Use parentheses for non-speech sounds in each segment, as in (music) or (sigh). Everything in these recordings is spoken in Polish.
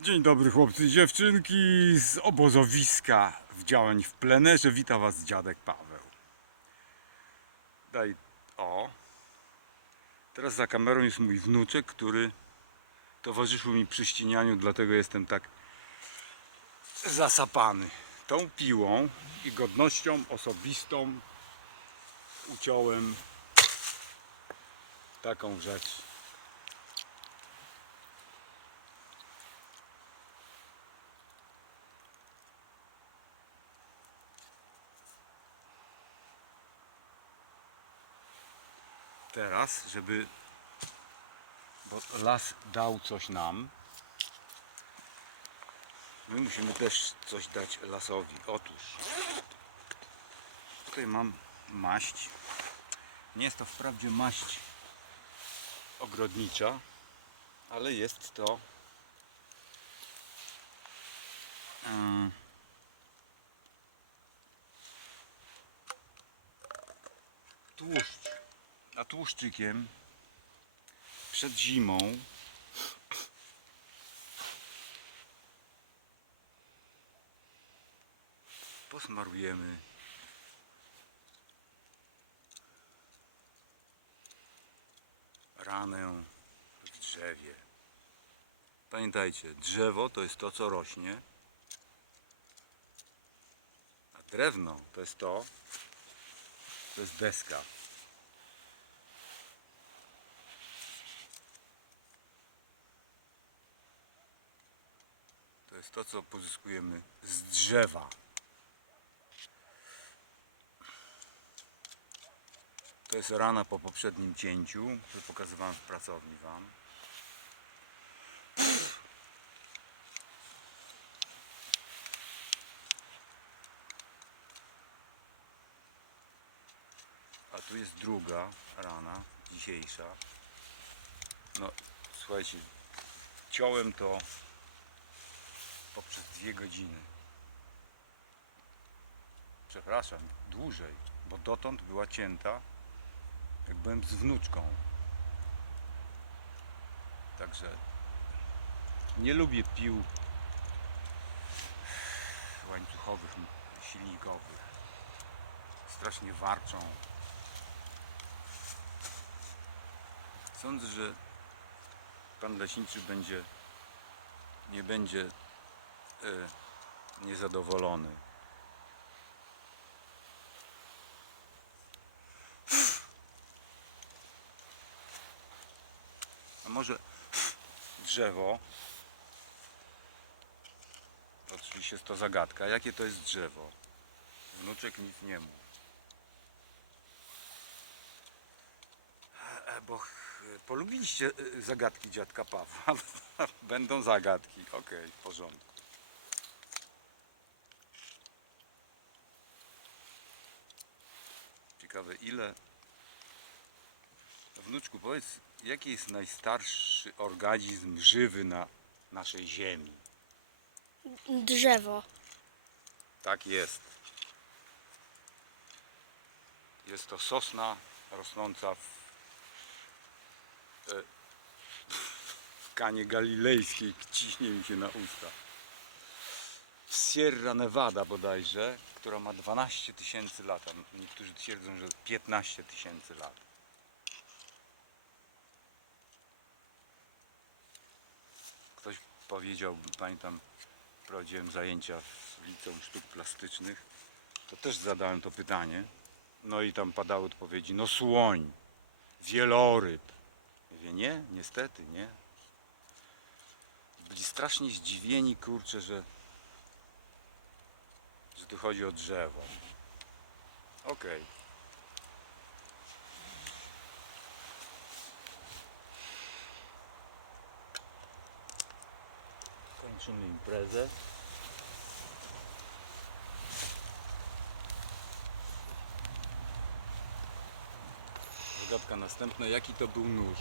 Dzień dobry chłopcy i dziewczynki z obozowiska w działań w plenerze. Wita was dziadek Paweł. Daj, o. Teraz za kamerą jest mój wnuczek, który towarzyszył mi przy ścienianiu, dlatego jestem tak zasapany. Tą piłą i godnością osobistą uciąłem taką rzecz. Teraz, żeby. Bo las dał coś nam. My musimy też coś dać lasowi. Otóż tutaj mam maść. Nie jest to wprawdzie maść ogrodnicza, ale jest to tłuszcz tłuszczykiem przed zimą posmarujemy ranę w drzewie. Pamiętajcie, drzewo to jest to, co rośnie, a drewno to jest to, to jest deska. Jest to, co pozyskujemy z drzewa. To jest rana po poprzednim cięciu, który pokazywałem w pracowni Wam. A tu jest druga rana, dzisiejsza. No, słuchajcie, ciąłem to dwie godziny. Przepraszam, dłużej, bo dotąd była cięta, jak byłem z wnuczką. Także nie lubię pił łańcuchowych, silnikowych. Strasznie warczą. Sądzę, że pan leśniczy będzie nie będzie niezadowolony. A może drzewo? Oczywiście jest to zagadka. Jakie to jest drzewo? Wnuczek nic nie mówi. E, Bo ch- polubiliście e, zagadki dziadka Pawła. (laughs) Będą zagadki. Okej, w porządku. Ciekawe ile. Wnuczku, powiedz, jaki jest najstarszy organizm żywy na naszej Ziemi? Drzewo. Tak jest. Jest to sosna rosnąca w, e, w kanie galilejskiej. Ciśnie mi się na usta. Sierra Nevada bodajże, która ma 12 tysięcy lat. a Niektórzy twierdzą, że 15 tysięcy lat. Ktoś powiedział, pamiętam, prowadziłem zajęcia w liceum sztuk plastycznych, to też zadałem to pytanie. No i tam padały odpowiedzi, no słoń, wieloryb. Mówię, nie, niestety, nie. Byli strasznie zdziwieni, kurczę, że, że tu chodzi o drzewo. Okej. Kończymy imprezę. Zagadka następna. Jaki to był nóż?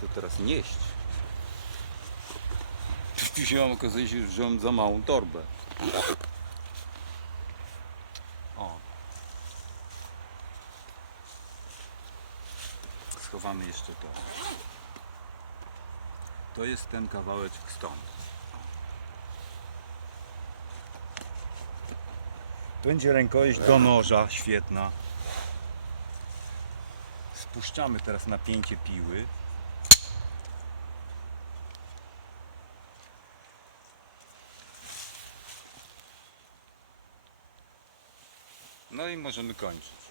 To teraz nieść? Wziąłem, okazuje się, że wziąłem za małą torbę. O. Schowamy jeszcze to. To jest ten kawałeczek stąd. Będzie rękojeść do noża, świetna. Spuszczamy teraz napięcie piły. No i możemy kończyć.